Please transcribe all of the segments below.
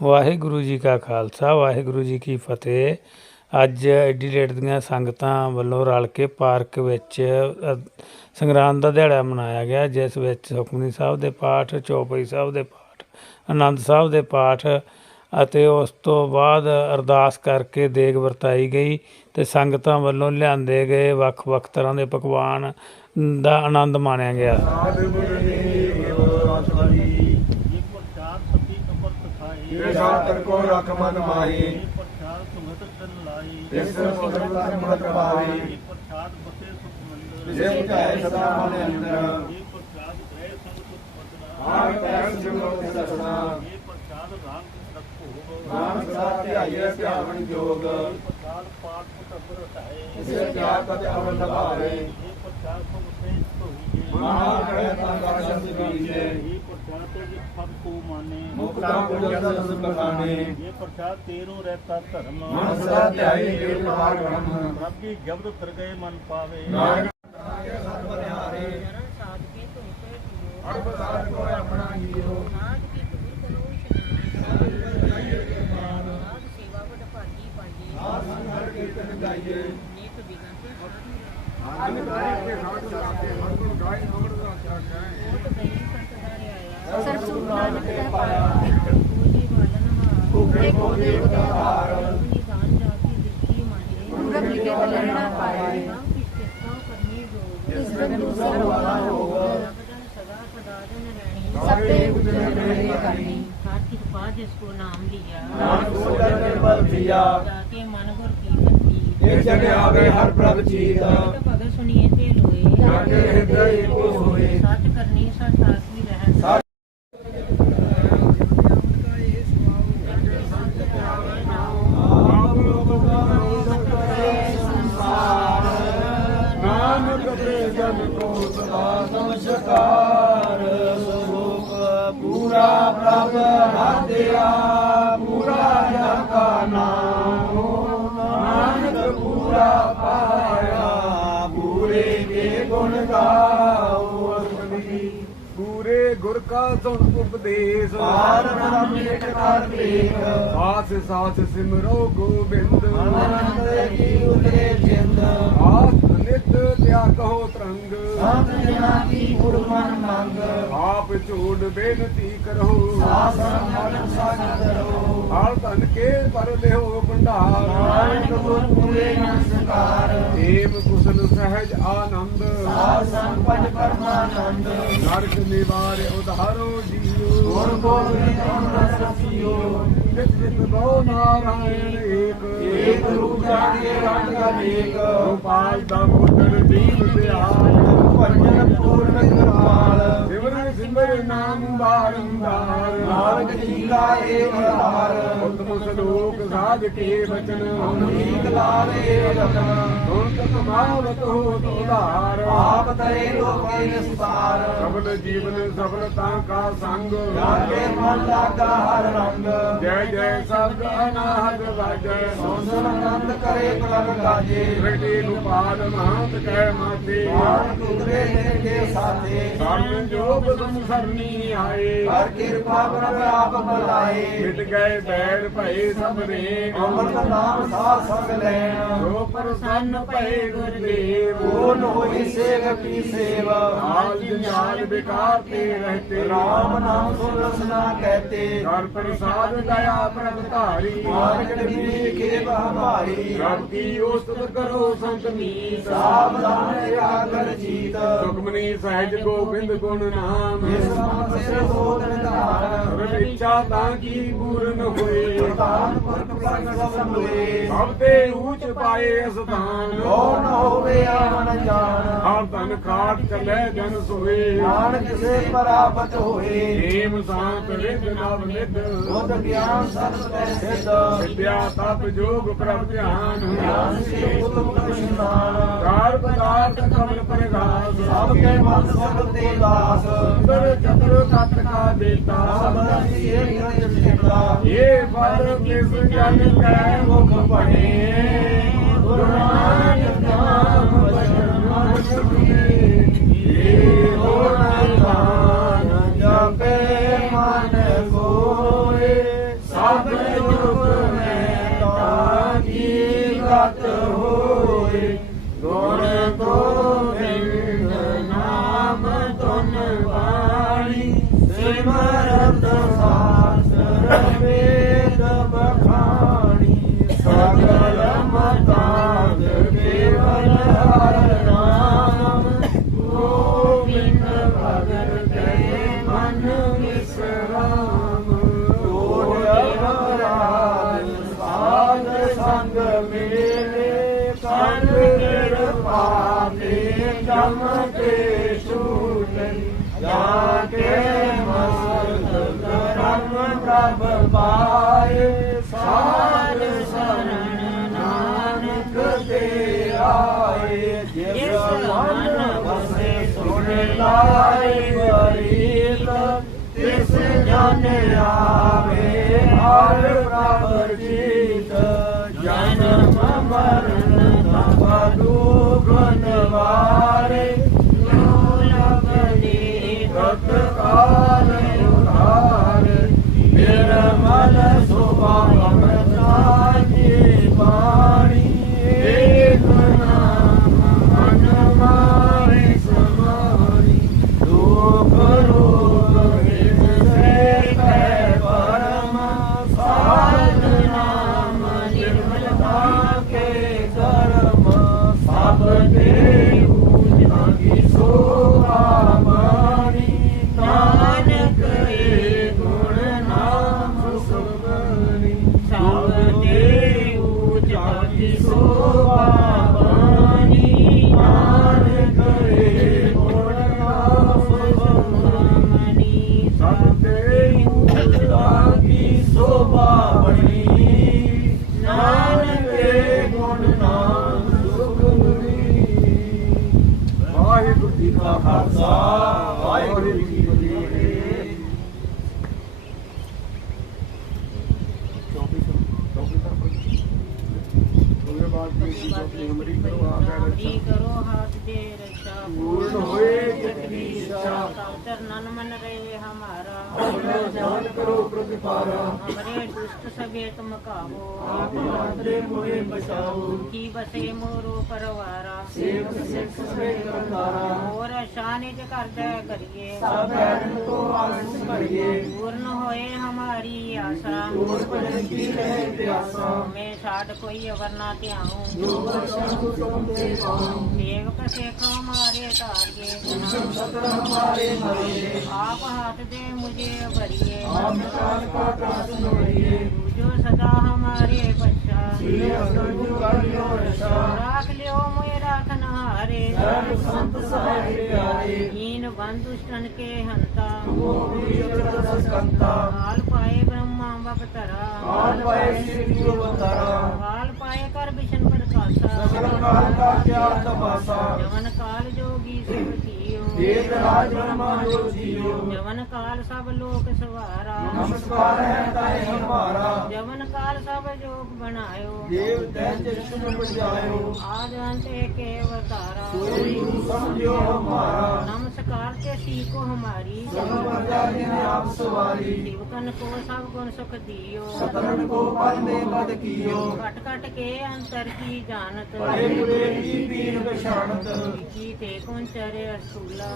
ਵਾਹਿਗੁਰੂ ਜੀ ਕਾ ਖਾਲਸਾ, ਵਾਹਿਗੁਰੂ ਜੀ ਕੀ ਫਤਿਹ। ਅੱਜ ਐਡੀਲੇਟ ਦੀਆਂ ਸੰਗਤਾਂ ਵੱਲੋਂ ਰਲ ਕੇ ਪਾਰਕ ਵਿੱਚ ਸੰਗਰਾਂਦ ਦਾ ਦਿਹਾੜਾ ਮਨਾਇਆ ਗਿਆ, ਜਿਸ ਵਿੱਚ ਸੁਖਮਨੀ ਸਾਹਿਬ ਦੇ ਪਾਠ, ਚੌਪਈ ਸਾਹਿਬ ਦੇ ਪਾਠ, ਆਨੰਦ ਸਾਹਿਬ ਦੇ ਪਾਠ ਅਤੇ ਉਸ ਤੋਂ ਬਾਅਦ ਅਰਦਾਸ ਕਰਕੇ ਦੇਗ ਵਰਤਾਈ ਗਈ ਤੇ ਸੰਗਤਾਂ ਵੱਲੋਂ ਲਿਆਂਦੇ ਗਏ ਵੱਖ-ਵੱਖ ਤਰ੍ਹਾਂ ਦੇ ਪਕਵਾਨ ਦਾ ਆਨੰਦ ਮਾਣਿਆ ਗਿਆ ਸਾਧ ਮੁਰਨੀ ਵਸਵਰੀ ਇਹ ਪ੍ਰਚਾਰ ਸਤੀ ਅਮਰਤ ਖਾਏ ਇਹ ਸਾਤਰ ਕੋ ਰਖ ਮਨ ਮਾਹੀ। ਪ੍ਰਚਾਰ ਸੁਮਤ ਤਨ ਲਾਈ ਇਸ ਮੁਦਰ ਮਤ ਪਾਵੀ ਇਹ ਪ੍ਰਚਾਰ ਬਸੇ ਸੁਖ ਮੰਦਰ। ਜੇ ਬੁਝਾਏ ਸਦਾ ਮਨ ਅੰਦਰ। ਇਹ ਪ੍ਰਚਾਰ ਗ੍ਰਹਿ ਸੰਗ ਸੁਖ ਪਦਨਾ ਆਰ ਪੈਰ ਸਿਮਰੋ ਸਸਨਾ ਇਹ ਪ੍ਰਚਾਰ ਰਾਮ ਭੋਗ। ਨਾਮ ਸਦਾ ਧਿਆਈਏ ਧਿਆਵਨ ਜੋਗ। ਪ੍ਰਚਾਰ ਪਾਠ ਪੁਟਬਰ ਹਟਾਏ। ਇਸੇ ਪਿਆਰ ਪਤ ਅਵਨ ਲਭਾਵੇ ਇਹ ਪ੍ਰਚਾਰ ਸੁਖ ਸੇ ਧੋਈਏ ਮਹਾ ਕਹੇ ਤਾਂ ਦਰਸ਼ਨ ਦੀਜੇ ਇਹ ਪ੍ਰਚਾਰ ਤੇ ਜਿ ਸਭ ਕੋ ਮਾਨੇ ਮੁਕਤਾ ਪੁਜਤ ਸਸ ਬਖਾਨੇ ਇਹ ਪ੍ਰਚਾਰ ਤੇਰੋ ਰਹਿਤਾ ਧਰਮ ਮਨ ਸਦਾ ਧਿਆਈ ਕੇ ਪ੍ਰਵਾਰ ਬ੍ਰਹਮ ਰੱਬ ਕੀ ਜਬਦ ਕਰ ਗਏ ਮਨ ਪਾਵੇ ਨਾਨਕ ਚਰਨ ਸਾਧਕੇ ਤੁਮ ਤੇ ਜੀਓ ਅਰਬ ਸਾਧ ਕੋ ਆਪਣਾ ਜੀਓ ਨਾਦ ਕੀ ਦੂਰ ਕਰੋ ਸ਼ਰਨ ਨਾਦ ਸੇਵਾ ਵਡ ਭਾਗੀ ਪਾਜੀ ਆਪ ਸੰਗਤ ਕੀਰਤਨ ਗਾਈਏ ਨੇਕ ਬਿਗੰਤ ਆਨੰਦ ਗਾਏ ਕੇ ਸਾਧ ਸਾਥੇ ਹਰ ਗੁਣ ਗਾਏ ਅਮਰ ਦਾ ਚਾਹਿਆ ਕੋਟ ਗਈ ਸੰਤ ਦਾਰੇ ਆਇਆ ਸਰਸੂ ਨਾਨਕ ਤੇ ਪਾਇਆ ਕੋਜੀ ਵਾਲਨ ਹਾ ਦੇਵਤਾ ਹਾਰ ਆਪਣੀ ਜਾਤੀ ਦਿੱਤੀ ਮਾਹੀ ਪੂਰਬ ਲਿਖੇ ਬਲਣਾ ਪਾਏ ਰਾਮ ਕਰਨੀ ਜੋ ਇਸ ਰੰਗ ਦੂਸਰ ਹੋਗਾ ਸਦਾ ਸਦਾ ਜਨ ਰਹਿਣੀ ਸਭੇ ਗੁਜਰ ਮੇਰੀ ਕਰਨੀ ਹਰ ਕਿਰਪਾ ਜਿਸ ਕੋ ਨਾਮ ਲਿਆ ਨਾਨਕ ਸੋਜਨ ਨਿਰਮਲ ਥੀਆ ਜਾਕੇ ਮਨ ਗੁਰ ਕੀ ਕਰਤੀ ਇੱਕ ਜਨ ਆਵੇ ਹਰ ਪ੍ਰਭ ਚੀਤ ਭਗਤ ਸੁਣੀਏ ਤੇ ਲੋਏ ਜਾਕੇ ਹਿਰਦੈ ਏਕੋ ਹੋਏ ਸੱਚ ਕਰਨੀ ਸੱਚ ਵੀ ਰਹਿਣ ਨਾਮ ਨਾਨਕ ਪੂਰਾ ਪਾਇਆ ਪੂਰੇ ਕੇ ਗੁਣ ਗਾਓ ਅਸਲੀ ਪੂਰੇ ਗੁਰ ਕਾ ਸੁਣ ਉਪਦੇਸ਼। ਆਰ ਬ੍ਰਹਮ ਇਕ ਕਰ ਏਕ ਸਾਸ ਸਾਸ ਸਿਮਰੋ ਗੋਬਿੰਦ। ਆਨੰਦ ਕੀ ਉਤਰੇ ਜਿੰਦ। ਆਸ ਨਿਤ ਤਿਆਗੋ ਤਰੰਗ। ਸੰਤ ਜਨਾ ਕੀ ਗੁਰ ਮਨ ਮੰਗ। ਆਪ ਝੂੜ ਬੇਨਤੀ ਕਰੋ। ਸਾਸ ਮਨ ਸਾਜ ਕਰੋ। ਹਾਲ ਧਨ ਕੇ ਪਰ ਲਿਓ ਭੰਡਾਰ। ਨਾਨਕ ਗੁਰ ਪੂਰੇ ਨਮਸਕਾਰ ਏਮ ਕੁਸਲ ਸਹਿਜ ਆਨੰਦ। ਸਾਧ ਸੰਪਜ ਪਰਮਾਨੰਦ। ਨਰਕ ਨਿਵਾਰ ਉਧਾਰੋ ਜੀਓ। ਗੁਰ ਗੋਬਿੰਦ ਰਸੀਓ। ਨਿਤ ਨਿਤ ਗੋ ਨਾਰਾਇਣ ਏਕ। ਏਕ ਰੂਪ ਜਾਗੇ ਰੰਗ ਅਨੇਕ। ਗੋਪਾਲ ਦਾ ਪੁੱਤਰ ਦੀਪ ਦਿਆਲ। ਭਜਨ ਪੂਰਨ ਕਿਰਪਾਲ ਸਿਮਰ ਨਾਮ ਬਾਰੰਬਾਰ ਨਾਨਕ ਜੀ ਕਾ ਏਕ ਆਧਾਰ ਉਤਮ ਸਲੋਕ ਸਾਧ ਕੇ ਬਚਨ। ਅਮਰੀਕ ਲਾਲੇ ਰਤਨ। ਹੁਣ ਤਕ ਮਾਵਤ ਹੋ ਤੋਧਾਰ ਆਪ ਤਰੇ ਲੋਕੇ ਨਿਸਤਾਰ। ਸਬਲ ਜੀਵਨ ਸਫਲਤਾ ਕਾ ਸੰਗ। ਲਾਗੇ ਮਨ ਲਾਗਾ ਹਰ ਰੰਗ। ਜੈ ਜੈ ਸਭ ਅਨਾਹਦ ਵਾਜੈ। ਸੋਸਨ ਆਨੰਦ ਕਰੇ ਪ੍ਰਭ ਗਾਜੇ ਪ੍ਰਗਟੇ ਗੋਪਾਲ ਮਹੰਤ ਕੈ ਮਾਤੇ ਨਾਨਕ ਉਤਰੇ ਕੇ ਸਾਥੇ ਸਰਨ ਜੋਗ ਸੰਸਰਨੀ ਆਏ। ਹਰ ਕਿਰਪਾ ਪ੍ਰਭ ਆਪ ਬੁਲਾਏ। ਮਿਟ ਗਏ ਬੈਰ ਭਏ ਸਭ ਰੇ ਅੰਮ੍ਰਿਤ ਨਾਮ ਸਾਧ ਸੰਗ ਲੈਣ। ਜੋ ਪ੍ਰਸੰਨ ਭਏ ਗੁਰਦੇਵ। ਪੂਰਨ ਹੋਈ ਸੇਵ ਕੀ ਸੇਵਾ? ਆਜ ਨਿਆਲ ਵਿਕਾਰ ਤੇ ਰਹਤੇ। ਰਾਮ ਨਾਮ ਸੁਨ ਰਸਨਾ ਕਹਤੇ। ਕਰ ਪ੍ਰਸਾਦ ਦਇਆ ਪ੍ਰਭ ਧਾਰੀ। ਮਾਰਗ ਦੀ ਖੇਬ ਹਮਾਰੀ। ਰੱਬ ਕੀ ਉਸਤਤ ਕਰੋ ਸੰਤ ਮੀਤ। ਸਾਵਧਾਨ ਇਕਾਗਰ ਜੀਤ। ਸੁਖਮਨੀ ਸਹਿਜ ਗੋਬਿੰਦ ਗੁਣ ਨਾਮ। ਇਸ ਮਨ ਸੇ ਸੋਦਨ ਧਾਰ ਇੱਛਾ ਤਾਂ ਕੀ ਪੂਰਨ ਹੋਏ। ਤਾਨ ਪੁਰਖ ਪ੍ਰਗਟ ਸਭ ਹੋਏ ਸਭ ਊਚ ਪਾਏ ਅਸਥਾਨ ਕੌਣ ਹੋਵੇ ਆਨ ਜਾਣ। ਹਰ ਤਨ ਖਾਟ ਚੱਲੇ ਜਨ ਸੋਏ। ਨਾਨਕ ਸੇ ਪ੍ਰਾਪਤ ਹੋਏ। ਏਮ ਸਾਤ ਰਿਦ ਨਵ ਨਿਦ ਬੁੱਧ ਗਿਆਨ ਸਤ ਤੈ ਸਿੱਧ। ਵਿਦਿਆ ਤਪ ਜੋਗ ਪ੍ਰਭ ਧਿਆਨ। ਗਿਆਨ ਸੇ ਉਤਮ ਇਸ਼ਨਾਨ ਪਦਾਰਥ ਕਮਲ ਪ੍ਰਗਾਸ ਸਭ ਕੇ ਮਨ ਸਭ ਤੇ ਦਾਸ ਸੁੰਦਰ ਚਤੁਰ ਤਤ ਕਾ ਦੇਤਾ ਸਭ ਰਸੀ ਏਕ ਰਜ ਸਿਮਲਾ ਇਹ ਫਲ ਕਿਸ ਜਨ ਕੈ ਮੁਖ ਪੜੇ ਗੁਰੂ ਨਾਨਕ ਨਾਮ ਬਚਨ ਮਨ ਸੁਣੇ ਸੁਣ ਲਾਈ ਤਿਸ ਜਨ ਆਵੇ ਹਰ ਪ੍ਰਭ ਜੀਤ ਜਨਮ ਮਰਨ ਤਪ ਦੁਖ ਨਿਵਾਰੇ। ਕਰਦਾ ਕਰੀਏ ਸਭ ਐਨ ਕੋ ਆਸ ਭਰੀਏ ਪੂਰਨ ਹੋਏ ਹਮਾਰੀ ਆਸਾ ਤੋੜ ਭਜਨ ਕੀ ਰਹੇ ਪਿਆਸਾ ਮੈਂ ਛਾੜ ਕੋਈ ਅਵਰ ਨਾ ਧਿਆਉ ਜੋ ਵਰਸ਼ਾ ਤੁਮ ਤੇ ਪਾਉ ਸੇਵਕ ਸੇਖ ਪਿਆਰੇ। ਸਰਬ ਸੰਤ ਸਹਾਇ ਪਿਆਰੇ ਜੀਨ ਬੰਦੁਸ਼ਟਨ ਕੇ ਹੰਤਾ। ਤੂੰ ਗੁਰੂ ਜਗਤ ਸੰਤਾ ਹਾਲ ਪਾਏ ਬ੍ਰਹਮਾ ਵਪਤਰਾ ਹਾਲ ਪਾਏ ਸ਼੍ਰੀ ਗੁਰੂ ਅਵਤਾਰਾ। ਹਾਲ ਪਾਏ ਕਰ ਬਿਸ਼ਨ ਪ੍ਰਕਾਸ਼ਾ। ਸਗਲ ਕਾਲ ਕਾ ਕਿਆ ਤਪਾਸਾ। ਜਵਨ ਕਾਲ ਜੋਗੀ ਸੁਖੀ ਜਵਨ ਕਾਲ ਸਭ ਲੋਕ ਸਵਾਰਾ। ਨਮਸਕਾਰ ਹੈ ਤਾਏ ਹਮਾਰਾ ਜਵਨ ਕਾਲ ਸਭ ਜੋਗ ਬਣਾਇਓ। ਦੇਵ ਤੈ ਚਿਸ਼ਨ ਪਜਾਇਓ ਆਦ ਅੰਤ ਏਕ ਅਵਤਾਰਾ। ਸੋਈ ਗੁਰੂ ਸਮਝਿਓ ਹਮਾਰਾ। ਨਮਸਕਾਰ ਤੇ ਸੀ ਕੋ ਹਮਾਰੀ। ਸਭ ਪ੍ਰਜਾ ਜਿਨ ਆਪ ਸਵਾਰੀ। ਜੀਵਕਨ ਗੁਣ ਸੁਖ ਦਿਓ। ਸਤਰਨ ਕੋ ਕੇ ਅੰਤਰ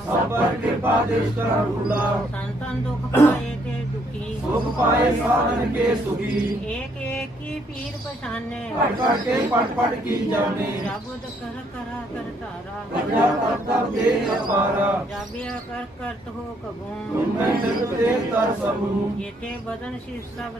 ਸਭ ਕਿਰਪਾ ਦੇਸ਼ ਕਰਾ ਸੰਤਨ ਦੁਖ ਪਾਏ ਤੇ ਦੁਖੀ। ਸੁਖ ਪਾਏ ਸਾਧਨ ਕੇ ਸੁਖੀ। ਏਕ ਏਕ ਕੀ ਪੀਰ ਪਛਾਨੇ। ਘਟ ਘਟ ਕੀ ਜਾਣੇ। ਜਬਦ ਕਰ ਕਰਾ ਕਰ ਧਾਰਾ। ਅਗਲਾ ਤਬ ਦੇ ਅਪਾਰਾ। ਜਾਬਿਆ ਕਰ ਕਰਤ ਹੋ ਕਬੂ। ਤੁਮੈ ਸਿਰਫ ਦੇ ਤਰ ਸਮੂ ਜੇਤੇ ਬਦਨ ਸਿਰ ਸਭ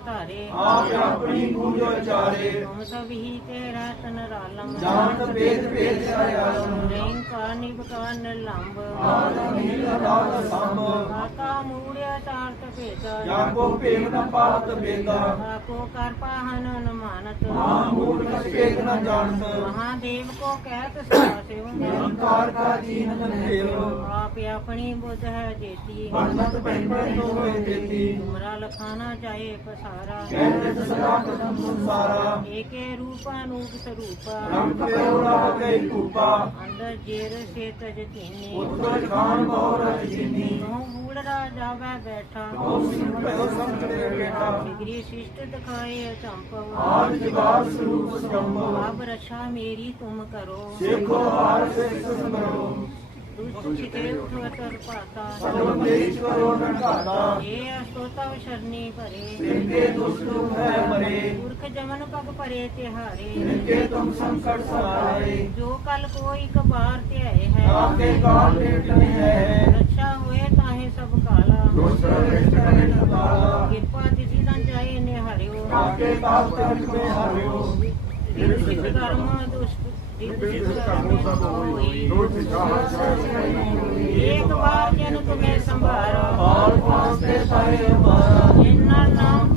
ਆਪ ਆਪਣੀ ਗੁਰੂ ਵਿਚਾਰੇ ਤੁਮ ਸਭ ਹੀ ਤੇਰਾ ਤਨ ਰਾਲਮ ਜਾਣਤ ਭੇਦ ਭੇਦ ਸਾਰੇ ਆਲਮ ਨਹੀਂ ਕਾ ਨਿਭਕਾਨ ਲੰਬ ਆਦ ਨੀਲ ਦਾਤ ਸੰਭ ਆਕਾ ਮੂੜਿਆ ਚਾਰਤ ਭੇਜਾ ਜਾ ਕੋ ਭੇਮ ਨ ਪਾਤ ਬੇਦਾ। ਆਕੋ ਕਰ ਪਾਹਨ ਨਮਾਨਤ ਮਾਂ ਕਛ ਭੇਦ ਨ ਜਾਣਤ। ਮਹਾਦੇਵ ਕੋ ਕਹਿਤ ਸਾਸਿਵ ਨਿਰੰਕਾਰ ਕਾ ਜੀਨ ਦੇਵ ਆਪ ਆਪਣੀ ਬੁੱਧ ਹੈ ਜੇਤੀ। ਪਰਮਤ ਪੈਂਪਰ ਤੋ ਹੋਏ ਤੇਤੀ। ਤੁਮਰਾ ਲਖਾਣਾ ਚਾਹੇ ਪਸਾਰਾ। ਕਹਿੰਦੇ ਸਦਾ ਕਦਮ ਸੰਸਾਰਾ। ਏਕੇ ਰੂਪਾ ਨੂਪ ਸਰੂਪਾ। ਰੰਗ ਕਪਿਉੜਾ ਗਈ ਕੂਪਾ। ਅੰਦਰ ਜੇਰ ਸੇ ਤਜ ਤੀਨੀ ਉਤਰ ਖਾਨ ਬਹੁ ਰਤ ਜਿਨੀ। ਮੂੜ ਮੂੜੜਾ ਜਾਵੇ ਬੈਠਾ। ਬਹੁ ਸਿਮਰੈ ਸਮਝੇ ਬੈਠਾ ਬਿਗਰੀ ਸਿਸ਼ਟ ਦਿਖਾਏ ਚੰਪਵ ਆਦ ਜਗਾਰ ਸਰੂਪ ਸੰਭਵ। ਆਬ ਰਛਾ ਮੇਰੀ ਤੁਮ ਕਰੋ। ਸੇਖੋ ਹਾਰ ਸੇ ਸੰਭਰੋ। ਇਹ ਅਸਤੋਤਾ ਸ਼ਰਨੀ ਭਰੇ ਤਿੰਦੇ ਦੁਸ਼ਟ ਹੈ ਮਰੇ ਪੁਰਖ ਜਮਨ ਪਗ ਭਰੇ ਤਿਹਾਰੇ ਤਿੰਦੇ ਤੁਮ ਸੰਕਟ ਸਹਾਰੇ ਜੋ ਕਲ ਕੋਈ ਕਬਾਰ ਤੇ ਆਏ ਹੈ ਆਪੇ ਕਾਲ ਲੇਟ ਹੈ ਰੱਖਿਆ ਹੋਏ ਤਾਹੇ ਸਭ ਕਾਲਾ ਦੋਸਰ ਰਿਸ਼ਟ ਕਰੇ ਕਾਲਾ ਕਿਰਪਾ ਤਿਸੀ ਦਾ ਜਾਏ ਨੇ ਹਰਿਓ। ਆਪੇ ਪਾਪ ਕਰ ਕੇ ਹਰਿਓ ਇਹ ਸਿੱਖ ਕਰਮ ਦੁਸ਼ਟ एक बार जिन तुम्हें संभारो और पांच के सारे बार जिनका नाम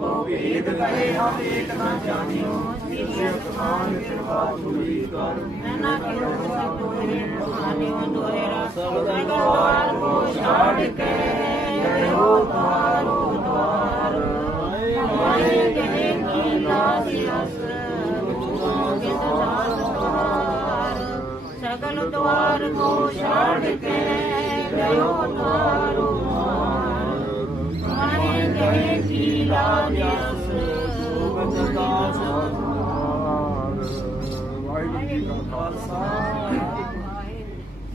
ਕੋ ਭੇਦ ਕਹੇ ਹਮ ਏਕ ਨਾ ਜਾਣਿਓ। ਜਿਸੇ ਅਸਮਾਨ ਕਿਰਪਾ ਤੁਰੀ ਕਰ। ਨੈਣਾ ਕਿਉ ਸਤੋਏ ਆਨਿਓ ਦੋਏ ਰਸ ਦਰਬਾਰ ਕੋ ਛਾੜ ਕੇ ਹੋ ਤਾਰੋ ਦਵਾਰ ਹਾਏ ਕਹੇ ਕੀ ਲਾਸੀ ਅਸ। ਸੋਗੇ ਸਜਾਰ ਦਵਾਰ ਸਗਲ ਦਵਾਰ ਕੋ ਛਾੜ ਕੇ ਗਇਓ ਤਾਰੋ ਹਾਏ ਕਹੇ ਵਾਹਿਗੁਰੂ ਜੀ ਕਾ ਖਾਲਸਾ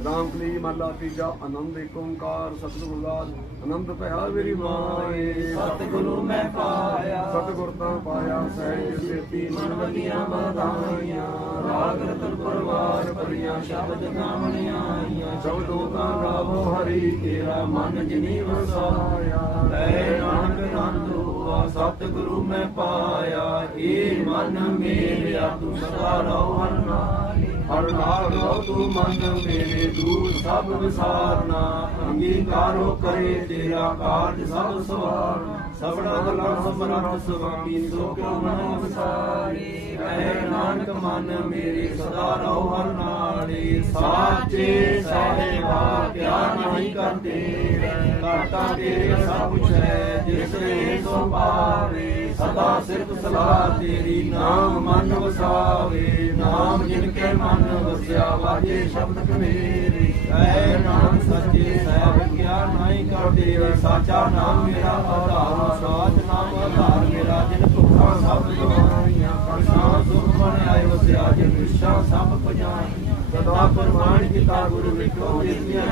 ਰਾਮ ਕਲੀ ਮਹਲਾ ਤੀਜਾ ਆਨੰਦ ਏਕ ਓੰਕਾਰ ਸਤਿਗੁਰੂ ਦਾਸ ਆਨੰਦ ਭਇਆ ਮੇਰੀ ਮਾਏ ਸਤਿਗੁਰੂ ਮੈਂ ਪਾਇਆ ਸਤਿਗੁਰ ਤਾਂ ਪਾਇਆ ਸਹਿਜ ਸੇਤੀ ਮਨ ਵਲੀਆਂ ਬਧਾਈਆਂ ਰਾਗ ਰਤਨ ਪਰਵਾਰ ਪਰੀਆਂ ਸ਼ਬਦ ਗਾਵਣੀਆਂ ਆਈਆਂ ਸ਼ਬਦੋਂ ਤਾਂ ਗਾਵੋ ਹਰੀ ਤੇਰਾ ਮਨ ਜਿਨੀ ਵਸਾਇਆ। ਐ ਨਾਨਕ ਆਨੰਦ ਸਤਿਗੁਰੂ ਮੈਂ ਪਾਇਆ ਏ ਮਨ ਮੇਰਿਆ ਤੂੰ ਸਦਾ ਰਹੋ ਹਰ ਨਾਲੇ। ਹਰ ਨਾਲ ਰਹੋ ਤੂੰ ਮਨ ਮੇਰੇ ਦੂਰ ਸਭ ਵਿਸਾਰਨਾ। ਅੰਗੀਕਾਰੋ ਕਰੇ ਤੇਰਾ ਕਾਰਜ ਸਭ ਸਵਾਰ ਸਬੜਾ ਗਲਾ ਸਮਰਨ ਸੁਭਾਮੀ ਸੋ ਕਿਉ ਮਨੋ ਵਿਸਾਰੇ? ਐ ਨਾਨਕ ਮਨ ਮੇਰੇ ਸਦਾ ਰਹੋ ਹਰ ਨਾਲੇ। ਸਾਚੇ ਸਾਹਿਬਾ ਪਿਆਰ ਨਹੀਂ ਕਰਦੇ। ਘਾਟਾ ਤੇਰੇ ਸਭ ਕੁਛ ਹੈ, ਜਿਸ ਨੇ ਸੋ ਪਾਵੇ ਸਦਾ ਸਿਰਫ ਸਲਾਹ ਤੇਰੀ ਨਾਮ ਮਨ ਵਸਾਵੇ, ਨਾਮ ਜਿਨ ਕੇ ਮਨ ਵਸਿਆ ਵਾਜੇ ਸ਼ਬਦ ਕਮੇਰੇ ਐ ਨਾਮ ਸੱਚੇ ਸਹਿਬ ਕਿਆ ਨਹੀਂ ਕਰਦੇ ਸਾਚਾ ਨਾਮ ਮੇਰਾ ਆਧਾਰ, ਸਾਚ ਨਾਮ ਆਧਾਰ ਮੇਰਾ, ਜਿਨ ਭੁੱਖਾ ਸਭ ਗਵਾਈਆਂ ਪਰਸ਼ਾਂ ਸੁਖ ਬਣ ਆਏ ਵਸਿਆ, ਜਿਨ ਵਿਸ਼ਾ ਸਭ ਪਜਾਈਆਂ। ਸਦਾ ਪਰਮਾਨ ਕੀਤਾ ਗੁਰੂ ਵਿਖੋ ਜਿਤਨੀਆਂ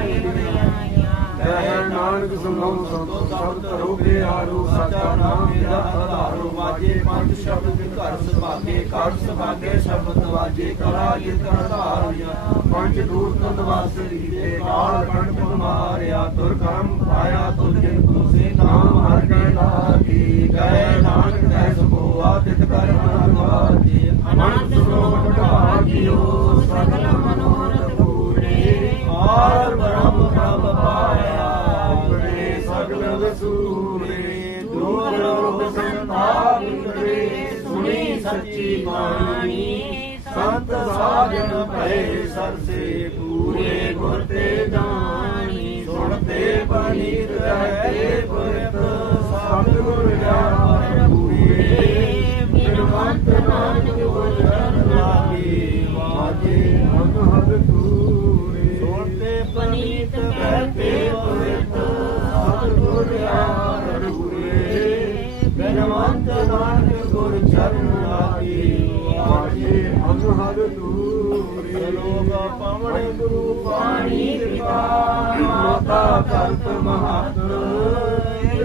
ਕਹਿ ਨਾਨਕ ਸੁਣੋ ਸੰਤੋ ਸਭ ਤਰੋਗੇ ਆਰੂ ਸਾਚਾ ਨਾਮ ਮੇਰਾ ਆਧਾਰੋ ਵਾਜੇ ਪੰਜ ਸ਼ਬਦ ਘਰ ਸੁਭਾਗੇ ਘਰ ਸੁਭਾਗੇ ਸ਼ਬਦ ਵਾਜੇ, ਕਲਾ ਜਿਤ ਆਧਾਰਿਆ ਪੰਜ ਦੂਰ ਤਨ ਵਾਸਰੀ ਦੇ ਕਾਲ ਕੰਡ ਮਾਰਿਆ, ਤੁਰ ਕਰਮ ਪਾਇਆ, ਤੁਰ ਜਿਨ ਤੁਸੇ ਨਾਮ ਹਰ ਕੇ ਲਾਗੀ ਗਏ ਨਾਨਕ ਤੈ ਸੁਭੋ, ਆਦਿਤ ਕਰ ਮਨ ਵਾਜੀ ਸੰਤ ਸਾਜਨ ਭਏ ਸਰਸੇ ਪੂਰੇ ਗੁਰ ਤੇ ਦਾਨੀ ਸੁਣਤੇ ਪਨੀਤ ਰਹਤੇ ਪੁਰਤ ਸਤਿਗੁਰ ਗਿਆਨ ਪੂਰੇ, ਬਿਨਵੰਤ ਨਾਨਕ ਗੁਰ ਚਰਨ ਲਾਗੇ। ਵਾਜੇ ਅਨਹਦ ਤੂਰੇ ਸੁਣਤੇ ਪਨੀਤ ਕਹਤੇ ਪੁਰਤ ਸਤਿਗੁਰ ਗਿਆਨ ਪੂਰੇ, ਬਿਨਵੰਤ ਨਾਨਕ ਤੂਰੇ ਲੋਕ ਪਾਵਨ ਗੁਰੂ ਪਾਣੀ ਪਿਤਾ ਮਾਤਾ ਕਰਤ ਮਹਤ।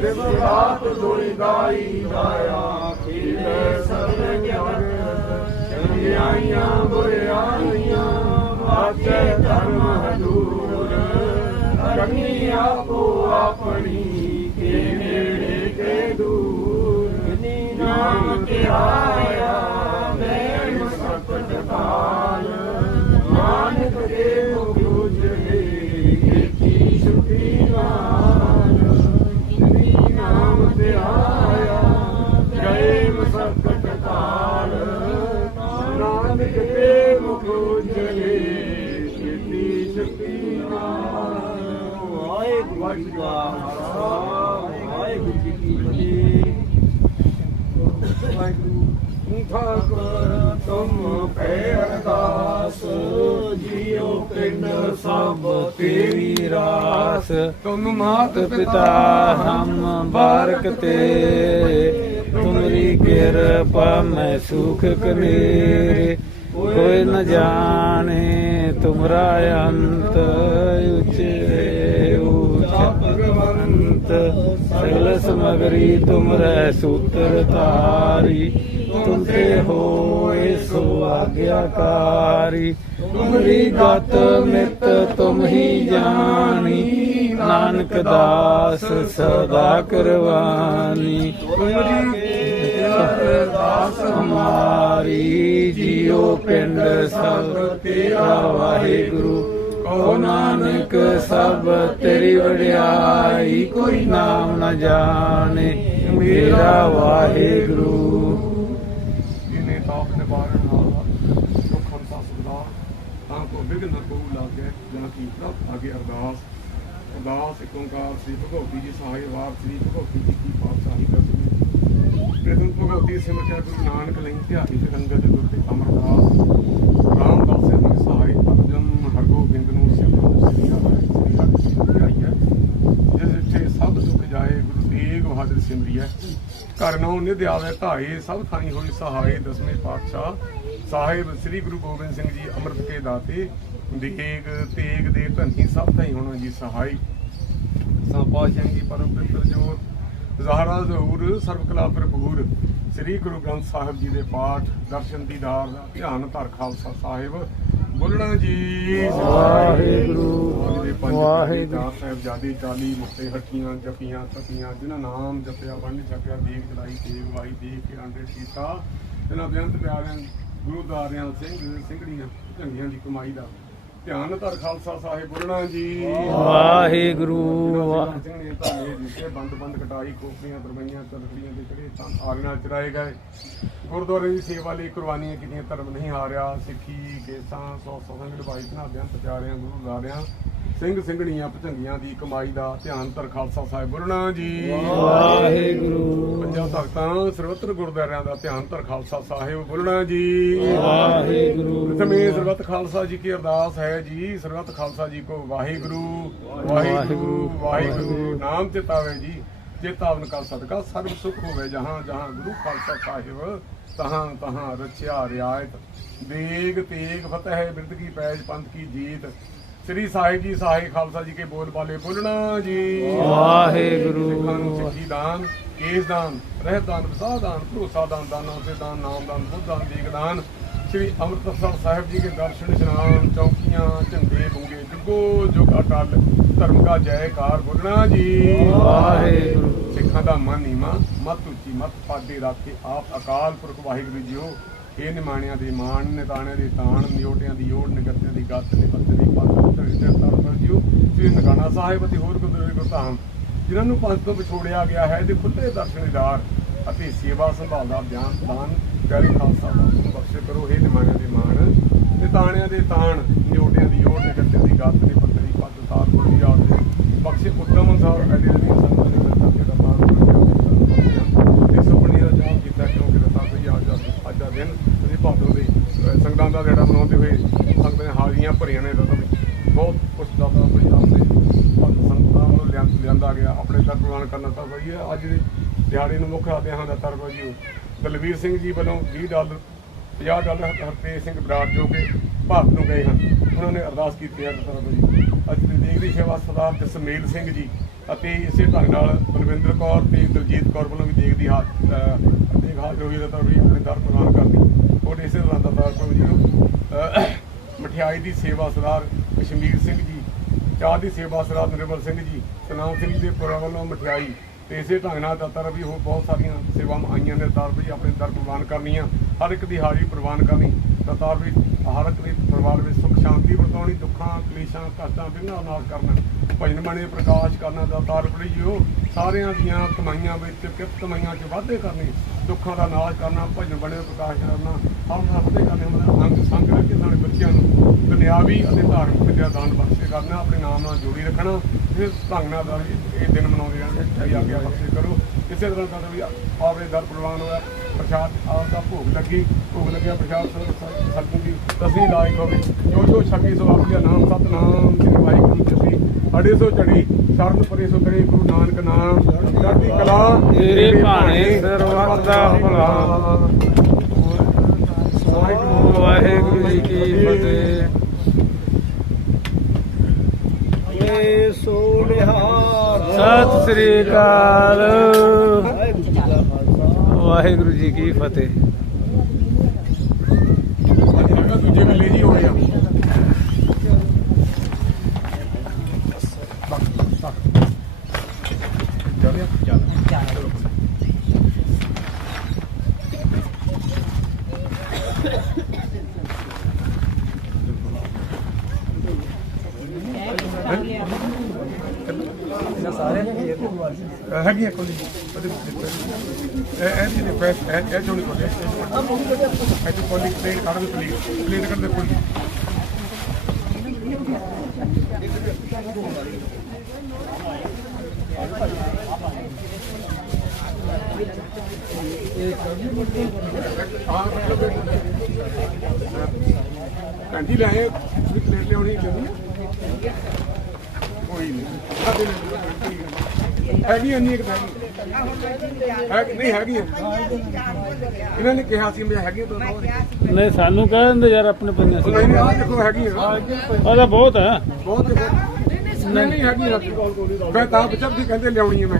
ਰਿਮ ਰਾਤ ਦੁਨੀ ਗਾਈ ਗਾਇਆ ਖੇਲੇ ਸਭ ਜਗਤ। ਚੰਗਿਆਈਆਂ ਬੁਰਿਆਈਆਂ ਵਾਜੇ ਧਰਮ ਹਦੂਰ ਕਰਨੀ ਆਪੋ ਆਪਣੀ ਕੇ ਨੇੜੇ ਕੇ ਦੂਰ। ਨੀ ਨਾਮ ਤੇ ਆਇਆ ਤੁਮ ਸਭ ਤੇਰੀ ਮਾਤ ਪਿਤਾ ਹਮ ਬਾਰਕ ਤੇ ਤੁਮਰੀ ਕਿਰਪਾ ਮੈਂ ਸੁਖ ਕਨੇਰੇ ਕੋਈ ਨ ਜਾਣੇ ਤੁਮਰਾ ਅੰਤ ਉਚੇ। ਸਗਲ ਸਮਗਰੀ ਤੁਮ ਰਹਿ ਸੂਤਰ ਧਾਰੀ, ਤੁਮ ਤੇ ਹੋਏ ਸੋ ਆਗਿਆਕਾਰੀ। ਤੁਮਰੀ ਗਤ ਮਿਤ ਤੁਮ ਹੀ ਜਾਣੀ, ਨਾਨਕ ਦਾਸ ਸਦਾ ਕਰਵਾਨੀ। ਤੁਮਰੀ ਦਾਸ ਹਮਾਰੀ ਜੀਉ ਪਿੰਡ ਸਭ ਤੇਰਾ ਵਾਹਿਗੁਰੂ। ਕੋ ਨਾਨਕ, ਸਭ ਤੇਰੀ ਵਡਿਆਈ, ਕੋਈ ਨਾਮ ਨਾ ਜਾਣੇ, ਮੇਰਾ ਵਾਹਿਗੁਰੂ। ਜਿਨੇ ਤਾਪ ਨਿਵਾਰਨ ਹਾਰਾ ਦੁੱਖ ਹੰਸਾ ਸੁਦਾ, ਤਾਂ ਕੋ ਵਿਗਨ ਕੋ ਲਾਗੇ ਜਾਂ ਕੀ ਪ੍ਰਭ ਆਗੇ ਅਰਦਾਸ। ਅਰਦਾਸ ਏਕ ਓੰਕਾਰ ਸ੍ਰੀ ਭਗਵਤੀ ਜੀ ਸਹਾਇ ਵਾਰ ਸ੍ਰੀ ਭਗਵਤੀ ਜੀ ਕੀ ਪਾਤਸ਼ਾਹੀ ਦਸਵੀਂ ਪ੍ਰੇਮ ਭਗਵਤੀ ਸਿਮਰਤਿਆ ਗੁਰੂ ਨਾਨਕ ਲਈ ਧਿਆਈ ਸੰਗਤ ਗੁਰ ਤੇ ਅਮਰਦਾਸ। ਰਾਮਦਾਸ ਜੀ ਸਹਾਇ ਅਰਜਨ ਹਰਗੋਬਿੰਦ ਨੂੰ ਸਿਮਰੋ ਸ੍ਰੀ ਹਰਿ ਸ੍ਰੀ ਹਰਿ ਸ੍ਰੀ ਆਈ ਹੈ ਜਿਸ ਇੱਥੇ ਸਭ ਦੁੱਖ ਜਾਏ ਗੁਰੂ ਤੇਗ ਬਹਾਦਰ ਸਿਮਰੀਐ ਘਰ ਨਾਉ ਨਿਧ ਸਭ ਥਾਈ ਹੋਈ ਸਹਾਏ ਦਸਵੇਂ ਪਾਤਸ਼ਾਹ। ਸਾਹਿਬ ਸ੍ਰੀ ਗੁਰੂ ਗੋਬਿੰਦ ਸਿੰਘ ਜੀ ਅੰਮ੍ਰਿਤ ਕੇ ਦਾਤੇ ਦੇਗ ਤੇਗ ਦੇ ਧੰਨੀ ਸਭ ਥਾਈ ਹੋਣਾ ਜੀ ਸਹਾਈ। ਸੰਪਾਸ਼ਾਂ ਦੀ ਪਰਮ ਪਿੱਤਰ ਜੋਤ, ਜ਼ਹਰਾ ਜ਼ਹੂਰ ਸਰਬ ਕਲਾ ਭਰਪੂਰ। ਸ੍ਰੀ ਗੁਰੂ ਗ੍ਰੰਥ ਸਾਹਿਬ ਜੀ ਦੇ ਪਾਠ, ਦਰਸ਼ਨ ਦੀਦਾਰ ਦਾ ਧਿਆਨ ਧਰ ਖਾਲਸਾ ਸਾਹਿਬ। ਬੋਲਣਾ ਜੀ। ਵਾਹਿਗੁਰੂ, ਵਾਹਿਗੁਰੂ। ਸਾਹਿਬਜ਼ਾਦੇ 40 ਮੁਕਤੇ ਹੱਟੀਆਂ ਜਪੀਆਂ ਤਪੀਆਂ ਜਿਨ੍ਹਾਂ ਨਾਮ ਜਪਿਆ ਵੰਡ ਛਕਿਆ ਦੇਖ ਜਲਾਈ ਤੇਗ ਵਾਈ ਦੇਖ ਕੇ ਆਂਡੇ ਸੀਤਾ। ਇਹਨਾਂ ਬੇਅੰਤ ਪਿਆਰਿਆਂ ਗੁਰੂਦਾਰਿਆਂ ਸਿੰਘ ਸਿੰਘੜੀਆਂ ਝੰਡੀਆਂ ਦੀ ਕਮਾਈ ਦਾ ਧਿਆਨ ਧਰ ਖਾਲਸਾ ਸਾਹਿਬ ਬੋਲਣਾ ਜੀ। ਵਾਹਿਗੁਰੂ ਬੰਦ ਬੰਦ ਕਟਾਈ ਕੋਪੀਆਂ ਦਰਬਈਆਂ ਚਲਖੜੀਆਂ ਦੇ ਚੜੇ ਤਾਂ ਆਗਣਾ ਚਰਾਏ ਗਏ। ਗੁਰਦੁਆਰੇ ਦੀ ਸੇਵਾ ਲਈ ਕੁਰਬਾਨੀਆਂ ਕੀਤੀਆਂ ਧਰਮ ਨਹੀਂ ਹਾਰਿਆ। ਸਿੱਖੀ ਕੇਸਾਂ ਸੌ ਸੌ ਸੰਗੜ ਭਾਈ ਧਨਾ ਬੇਅੰਤ ਪਿਆਰਿਆਂ ਗੁਰੂਦਾਰਿਆਂ ਸਿੰਘ ਸਿੰਘੜੀਆਂ ਭਚੰਗੀਆਂ ਦੀ ਕਮਾਈ ਦਾ ਧਿਆਨ ਧਰ ਖਾਲਸਾ ਸਾਹਿਬ ਬੋਲਣਾ ਜੀ। ਵਾਹਿਗੁਰੂ। ਪੰਜਾਂ ਤਖਤਾਂ ਸਰਵਤਰ ਗੁਰਦੁਆਰਿਆਂ ਦਾ ਧਿਆਨ ਧਰ ਖਾਲਸਾ ਸਾਹਿਬ ਬੋਲਣਾ ਜੀ। ਵਾਹਿਗੁਰੂ। ਪ੍ਰਥਮੇ ਸਰਬਤ ਖਾਲਸਾ ਜੀ ਕੀ ਅਰਦਾਸ ਹੈ ਜੀ। ਸਰਬਤ ਖਾਲਸਾ ਜੀ ਕੋ ਵਾਹਿਗੁਰੂ। ਵਾਹਿਗੁਰੂ ਵਾਹਿਗੁਰੂ। ਨਾਮ ਚਿਤਾਵੇ ਜੀ। ਚੇਤਾਵਨ ਕਾ ਸਦਕਾ ਸਰਬ ਸੁਖ ਹੋਵੇ ਜਹਾਂ ਜਹਾਂ ਗੁਰੂ ਖਾਲਸਾ ਸਾਹਿਬ ਤਹਾਂ ਤਹਾਂ ਰਚਿਆ ਰਿਆਇਤ। ਦੇਗ ਤੇਗ ਫਤਿਹ ਬਿਰਦ ਕੀ ਪੈਜ ਪੰਥ ਕੀ ਜੀਤ। ਸ੍ਰੀ ਸਾਹਿਬ ਜੀ ਸਾਹਿਬ ਖਾਲਸਾ ਜੀ ਕੇ ਬੋਲ ਬਾਲੇ ਬੋਲਣਾ ਜੀ ਵਾਹਿਗੁਰੂ। ਸਿੱਖਾਂ ਨੂੰ ਸਿੱਖੀ ਦਾਨ ਕੇਸ ਦਾਨ ਰਹਿਤ ਦਾਨ ਵਿਸਾਹ ਦਾਨ ਭਰੋਸਾ ਦਾਨ ਦਾਨਾਂ ਤੇ ਦਾਨ ਨਾਮ ਦਾਨ ਬੁੱਧ ਦਾਨ ਦਾਨ ਸ੍ਰੀ ਅੰਮ੍ਰਿਤਸਰ ਸਾਹਿਬ ਜੀ ਕੇ ਦਰਸ਼ਨ ਇਸ਼ਨਾਨ ਚੌਕੀਆਂ ਝੰਡੇ ਬੁੰਗੇ ਜੁਗੋ ਜੁਗ ਅਟਲ ਧਰਮ ਕਾ ਜੈਕਾਰ ਬੋਲਣਾ ਜੀ ਵਾਹਿਗੁਰੂ। ਸਿੱਖਾਂ ਦਾ ਮਨ ਨੀਮਾ ਮਤ ਉੱਚੀ ਮਤ ਪਾਦੇ ਰੱਖੇ ਆਪ ਅਕਾਲ ਪੁਰਖ ਵਾਹਿਗੁਰੂ ਜੀਓ ਇਹ ਨਿਮਾਣਿਆਂ ਦੇ ਮਾਣ, ਨਿਤਾਣਿਆਂ ਦੇ ਤਾਣ ਨਿਓਟਿਆਂ ਦੀ ਓੜ, ਨਿਗੱਤਿਆਂ ਦੀ ਗੱਤ, ਨਿਪੱਤੇ ਦੀ ਪੱਤ ਧੜੀ ਤੇ ਤਰਪਰ ਜੀਓ। ਸ੍ਰੀ ਨਗਾਣਾ ਸਾਹਿਬ ਅਤੇ ਹੋਰ ਗੁਰਦੁਆਰੇ ਗੁਰਧਾਮ, ਜਿਨ੍ਹਾਂ ਨੂੰ ਪੰਥ ਤੋਂ ਵਿਛੋੜਿਆ ਗਿਆ ਹੈ ਦੇ ਖੁੱਲੇ ਦਰਸ਼ਨਦਾਰ ਅਤੇ ਸੇਵਾ ਸੰਭਾਲ ਦਾ ਬਿਆਨ ਦਾਨ ਪਿਆਰੇ ਖਾਲਸਾ ਦਾ ਨੂੰ ਬਖਸ਼ੇ ਕਰੋ। ਇਹ ਨਿਮਾਣਿਆਂ ਦੇ ਮਾਣ, ਨਿਤਾਣਿਆਂ ਦੇ ਤਾਣ ਨਿਓਟਿਆਂ ਦੀ ਓੜ, ਨਿਗੱਤਿਆਂ ਦੀ ਗੱਤ, ਨਿਪੱਤੇ ਦੀ ਪੱਤ ਤਾਰ ਬੋਲੀ ਆਦੇ ਬਖਸ਼ੇ। ਉਦਮ ਅਨਸਾਰ ਅਡੇ ਦੀ ਸੰਤਾਂ ਦੇ ਦਿੱਤਾ ਕਿ ਰਤਾਂ ਇਸ ਸੁਪਨੇ ਦਾ ਜਾਪ ਕੀਤਾ ਕਿਉਂਕਿ ਰਤਾਂ ਤੋਂ ਹੀ ਅੱਜ ਦਾ- ਅੱਜ ਦਾ ਦਿਨ ਅਸੀਂ ਭਾਦੋਂ ਦੇ ਅਹ, ਸੰਗਤਾਂ ਦਾ ਜਿਹੜਾ ਮਨਾਉਂਦੇ ਹੋਏ ਸੰਗਤਾਂ ਦੀਆਂ ਹਾਜ਼ਰੀਆਂ ਭਰੀਆਂ ਨੇ ਰਤਾਂ ਵਿੱਚ ਬਹੁਤ ਕੁਛ ਦਾ ਤਾਂ ਕੋਈ ਆਪਣੇ ਭਗਤ ਸੰਗਤਾਂ ਵੱਲੋਂ ਲਿਆਂ- ਲਿਆਂਦਾ ਗਿਆ ਆਪਣੇ ਦਰ ਪ੍ਰਵਾਨ ਕਰਨਾ ਤਾਂ ਬਈ ਹੈ ਅੱਜ ਦੇ ਦਿਹਾੜੇ ਨੂੰ ਮੁੱਖ ਆਦਿਆਂ ਦਾ ਤਰਬ ਜੀ ਦਲਵੀਰ ਸਿੰਘ ਜੀ ਵੱਲੋਂ 20 ਡਾਲਰ 50 ਡਾਲਰ ਹਰਪ੍ਰੀਤ ਸਿੰਘ ਬਰਾੜ ਜੋ ਕਿ ਭਾਰਤ ਨੂੰ ਗਏ ਹਨ, ਉਹਨਾਂ ਨੇ ਅਰਦਾਸ ਕੀਤੀ ਹੈ ਤਰਬ ਅੱਜ ਦੀ ਸੇਵਾ ਸਰਦਾਰ ਜਸਮੇਲ ਸਿੰਘ ਜੀ ਅਤੇ ਇਸੇ ਢੰਗ ਨਾਲ ਬਲਵਿੰਦਰ ਕੌਰ ਤੇ ਦਲਜੀਤ ਕੌਰ ਵੱਲੋਂ ਵੀ ਦੇਗ ਦੀ ਹਾਜ਼ਰ ਦੇਗ ਹਾਜ਼ਰ ਹੋਈ ਤਾਂ ਵੀ ਆਪਣੇ ਦਰ ਪ੍ਰਵਾਨ ਕਰਦੀ ਔਰ ਇਸੇ ਤਰ੍ਹਾਂ ਦਾ ਦਰ ਜੀ ਨੂੰ ਮਠਿਆਈ ਦੀ ਸੇਵਾ ਸਰਦਾਰ ਕਸ਼ਮੀਰ ਸਿੰਘ ਜੀ, ਚਾਹ ਦੀ ਸੇਵਾ ਸਰਦਾਰ ਨਿਰਮਲ ਸਿੰਘ ਜੀ, ਸਨਾਮ ਸਿੰਘ ਦੇ ਪੁਰਾ ਵੱਲੋਂ ਮਠਿਆਈ ਤੇ ਇਸੇ ਢੰਗ ਨਾਲ ਦਾਤਰ ਵੀ ਹੋਰ ਬਹੁਤ ਸਾਰੀਆਂ ਸੇਵਾਵਾਂ ਆਈਆਂ ਨੇ। ਦਾਤਰ ਵੀ ਆਪਣੇ ਦਰ ਪ੍ਰਵਾਨ ਕਰਨੀਆਂ, ਹਰ ਇੱਕ ਦੀ ਹਾਜ਼ਰੀ ਪ੍ਰਵਾਨ ਕਰਨੀ। ਦਾਤਰ ਵੀ ਹਰ ਇੱਕ ਦੇ ਪਰਿਵਾਰ ਵਿੱਚ ਸੁਖ ਸ਼ਾਂਤੀ ਵਰਤਾਉਣੀ, ਦੁੱਖਾਂ, ਕਲੇਸ਼ਾਂ, ਕਸ਼ਟਾਂ ਬਿਨਾਂ ਨਾਲ ਕਰਨਾ, ਭਜਨ ਬਣੇ ਪ੍ਰਕਾਸ਼ ਕਰਨਾ ਦਾਤਾਰ ਬੜੀ ਜੋ ਸਾਰਿਆਂ ਦੀਆਂ ਕਮਾਈਆਂ ਵਿੱਚ ਕਿਰਤ ਕਮਾਈਆਂ 'ਚ ਵਾਧੇ ਕਰਨੇ, ਦੁੱਖਾਂ ਦਾ ਨਾਸ਼ ਕਰਨਾ, ਭਜਨ ਬਣੇ ਪ੍ਰਕਾਸ਼ ਕਰਨਾ, ਹਰ ਹਫ਼ਤੇ ਕਰਨੇ, ਮਤਲਬ ਅੰਗ ਸੰਗ ਰਹਿ ਕੇ ਸਾਡੇ ਬੱਚਿਆਂ ਨੂੰ ਦੁਨਿਆਵੀ ਅਤੇ ਧਾਰਮਿਕ ਵਿਦਿਆ ਦਾਨ ਬਖਸ਼ੇ ਕਰਨਾ, ਆਪਣੇ ਨਾਮ ਨਾਲ ਜੋੜੀ ਰੱਖਣਾ ਇਸ ਢੰਗ ਨਾਲ ਦਾ ਵੀ ਇਹ ਦਿਨ ਮਨਾਉਂਦੇ ਰਹਿੰਦੇ ਚਾਹੀ ਆ ਗਿਆ ਬਖਸ਼ੇ ਕਰੋ। ਇਸੇ ਤਰ੍ਹਾਂ ਦਾ ਵੀ ਆਵੇ ਦਰ ਪ੍ਰਵਾਨ ਹੋਇਆ ਪ੍ਰਸ਼ਾਦ ਆਪ ਦਾ ਭੋਗ ਲੱਗੀ ਭੋਗ ਲੱਗਿਆ ਪ੍ਰਸ਼ਾਦ ਸਤਿਗੁਰੂ ਦੀ ਤਸੀ ਲਾਇਕ ਹੋਵੇ। ਜੋ ਜੋ ਛਕੀ ਸੋ ਆਪਿਆ ਨਾਮ ਸਤਨਾਮ ਸ੍ਰੀ ਵਾਹਿਗੁਰੂ ਜੀ ਅੜੇ ਸੋ ਚੜੀ ਸ਼ਰਨ ਪਰੇ ਸੋ ਕਰੇ ਗੁਰੂ ਨਾਨਕ ਨਾਮ ਚੜ੍ਹਦੀ ਕਲਾ ਤੇਰੇ ਭਾਣੇ ਸਰਬੱਤ ਦਾ ਭਲਾ। ਵਾਹਿਗੁਰੂ ਵਾਹਿਗੁਰੂ ਜੀ ਕੀ ਫਤਿਹ। ਇਹ ਸੋਨਿਹਾਰ ਸਤਿ ਸ੍ਰੀ ਅਕਾਲ। ਵਾਹਿਗੁਰੂ ਜੀ ਕੀ ਫਤਿਹ। ਦੂਜੇ ਵੇਲੇ ਇਹ ਇਹ ਦੀ ਰਿਕੁਐਸਟ ਹੈ ਇਹ ਜੋਨੀ ਕੋਲ ਇਹ ਤੋਂ ਕੋਲੀ ਪਲੇਟ ਕੱਢ ਦੇ ਪਲੇਟ ਪਲੇਟ ਕੱਢ ਦੇ ਕੋਲੀ ਕੰਢੀ ਲੈ ਆਏ ਤੁਸੀਂ ਪਲੇਟ ਲਿਆਉਣੀ ਲੈਣੀ ਹੈ ਕੋਈ ਨਹੀਂ? ਸਾਡੇ ਲਈ ਹੈਗੀ ਇੰਨੀ ਇੱਕ ਤਾਂ ਹੈ ਨਹੀਂ ਹੈਗੀ ਇਹਨਾਂ ਨੇ ਕਿਹਾ ਸੀ ਮੈਂ ਹੈਗੀ ਦੋ ਨਹੀਂ। ਸਾਨੂੰ ਕਹਿ ਦਿੰਦੇ ਯਾਰ ਆਪਣੇ ਪੰਜਾਂ ਸੀ ਨਹੀਂ ਆਹ ਦੇਖੋ ਹੈਗੀ ਉਹਦਾ ਬਹੁਤ ਹੈ ਬਹੁਤ ਨਹੀਂ ਨਹੀਂ ਹੈਗੀ ਮੈਂ ਤਾਂ ਬਚਤ ਦੀ ਕਹਿੰਦੇ ਲਿਆਉਣੀ ਹੈ ਮੈਂ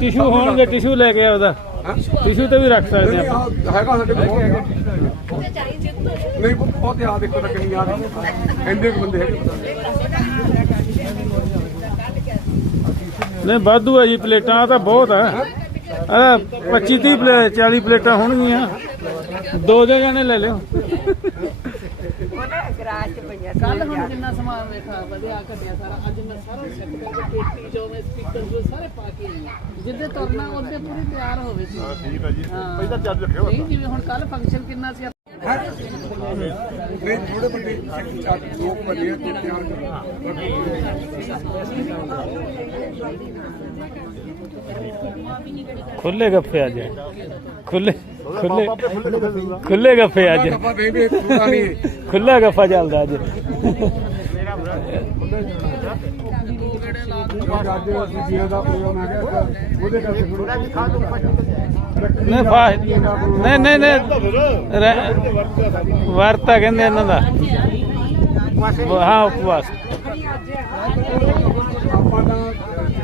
ਟਿਸ਼ੂ ਹੋਣਗੇ ਟਿਸ਼ੂ ਲੈ ਕੇ ਆ ਉਹਦਾ ਟਿਸ਼ੂ ਤੇ ਵੀ ਰੱਖ ਸਕਦੇ ਆਹ ਹੈਗਾ ਸਾਡੇ ਕੋਲ। ਹੈਗਾ ਨਹੀਂ ਬਹੁਤ ਆ ਦੇਖੋ ਤਾਂ ਕਿੰਨੀ ਆ। ਰਹੀ ਇੰਨੇ ਕੁ ਬੰਦੇ ਹੈਗੇ। ਨਹੀਂ ਵਾਧੂ ਆ ਜੀ ਪਲੇਟਾਂ ਆਹ ਤਾਂ ਬਹੁਤ ਆ ਆ 25 30 ਪਲੇ 40 ਪਲੇਟਾਂ ਹੋਣਗੀਆਂ। ਦੋ ਦੇ ਜਾਣੇ ਲੈ ਲਿਓ। ਕੱਲ ਹੁਣ ਜਿੰਨਾ ਸਮਾਨ ਵੇਖਾ ਵਧਿਆ ਘਟਿਆ ਸਾਰਾ ਅੱਜ ਮੈਂ ਸਾਰਾ ਸੈੱਟ ਕਰਕੇ ਪੇਟੀ ਜੋ ਮੈਂ ਸਪੀਕਰ ਜੋ ਸਾਰੇ ਪਾ ਕੇ ਆਈ ਹਾਂ। ਜਿੱਦੇ ਤੁਰਨਾ ਉਹਦੇ ਪੂਰੀ ਤਿਆਰ ਹੋਵੇ ਸੀ। ਠੀਕ ਹੈ ਜੀ। ਪਹਿਲਾਂ ਚੱਲ ਰੱਖਿਓ। ਨਹੀਂ ਜਿਵੇਂ ਹੁਣ ਕੱਲ ਫੰਕਸ਼ਨ ਕਿੰਨਾ ਸੀ ਨਹੀਂ ਥੋੜੇ ਬੰਦੇ ਇੱਕ ਚਾਰ ਦੋ ਕੁ ਬੰਦੇ ਆ ਤੇ ਤਿਆਰ ਖੁੱਲੇ ਗੱਫੇ ਅੱਜ। ਖੁੱਲੇ ਖੁੱਲੇ ਖੁੱਲੇ ਗੱਫੇ ਅੱਜ ਆਪਾਂ ਵੇਂਦੇ ਥੋੜਾ ਨਹੀਂ ਖੁੱਲਾ ਨਹੀਂ ਫਾ ਨਹੀਂ ਨਹੀਂ ਨਹੀਂ। ਵਰਤਾ ਕਹਿੰਦੇ ਇਹਨਾਂ ਦਾ। ਹਾਂ ਉਪਵਾਸ। ਆਪਾਂ ਤਾਂ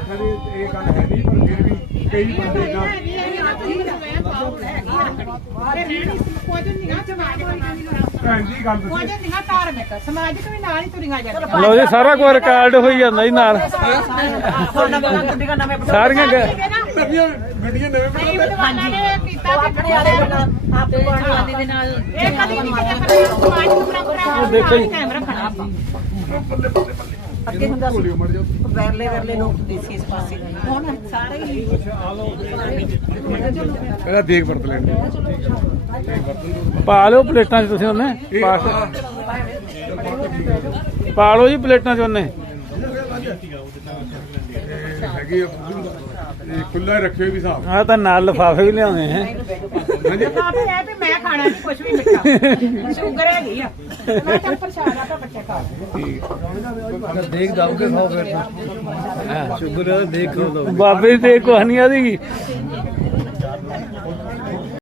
ਕਦੇ ਇਹ ਗੱਲ ਹੈ ਨਹੀਂ ਪਰ ਫਿਰ ਵੀ ਕਈ ਬੰਦੇ ਨਾ ਭੈਣ ਜੀ ਗੱਲ ਦੱਸੋ। ਧਾਰਮਿਕ ਸਮਾਜਿਕ ਵੀ ਨਾਲ ਹੀ ਤੁਰੀਆਂ ਜਾਂਦੀਆਂ ਲਓ ਜੀ ਸਾਰਾ ਕੁਝ ਰਿਕਾਰਡ ਹੋਈ ਜਾਂਦਾ ਜੀ ਨਾਲ। ਸਾਰੀਆਂ ਗੱਡੀਆਂ ਨਵੇਂ ਨਹੀਂ ਵਿਦਵਾਨਾਂ ਨੇ ਕੀਤਾ ਆਪਣੇ ਵਾਲੇ ਆਪੋ ਆਨੰਦੀ ਦੇ ਨਾਲ ਇਹ ਕਦੀ ਨਹੀਂ ਕਿਤੇ ਸਮਾਜਿਕ ਪਰੰਪਰਾ ਦੇਖੋ ਜੀ। ਕਾਇਮ ਰੱਖਣਾ ਆਪਾਂ। ਅੱਗੇ ਹੁੰਦਾ ਸੀ ਵੈਰਲੇ ਵੈਰਲੇ ਲੋਕ ਹੁੰਦੇ ਸੀ ਇਸ ਪਾਸੇ। ਹੁਣ ਸਾਰੇ ਹੀ ਇਹਦਾ ਦੇਖ ਵਰਤ ਲੈਂਦੇ ਪਾ ਲਿਓ ਪਲੇਟਾਂ 'ਚ ਤੁਸੀਂ ਉਹਨੇ। ਪਾ ਲਓ ਜੀ ਪਲੇਟਾਂ 'ਚ ਉਹਨੇ। ਹੈਗੀ ਆ, ਇਹ ਖੁੱਲਾ ਰੱਖਿਓ ਵੀ ਹਿਸਾਬ। ਆ ਤਾਂ ਨਾਲ ਲਿਫਾਫੇ ਵੀ ਲਿਆਉਣੇ ਹੈ ਹਾਂਜੀ। ਵੀ ਇਹ ਵੀ ਮੈਂ ਖਾਣਾ ਨਹੀਂ ਕੁਝ ਵੀ ਮਿੱਠਾ। ਸ਼ੂਗਰ ਹੈਗੀ ਆ। ਮੈਂ ਤਾਂ ਪ੍ਰਸ਼ਾਦ ਆਪਾਂ ਬੱਚੇ ਖਾ ਲੈਂਦੇ। ਦੇਖ ਖਾਓ ਫਿਰ ਸ਼ੁਕਰ ਹੈ। ਦੇਖ ਬਾਬੇ ਦੀ ਤੇ ਕੁਛ ਨਹੀਂ ਆਦੀ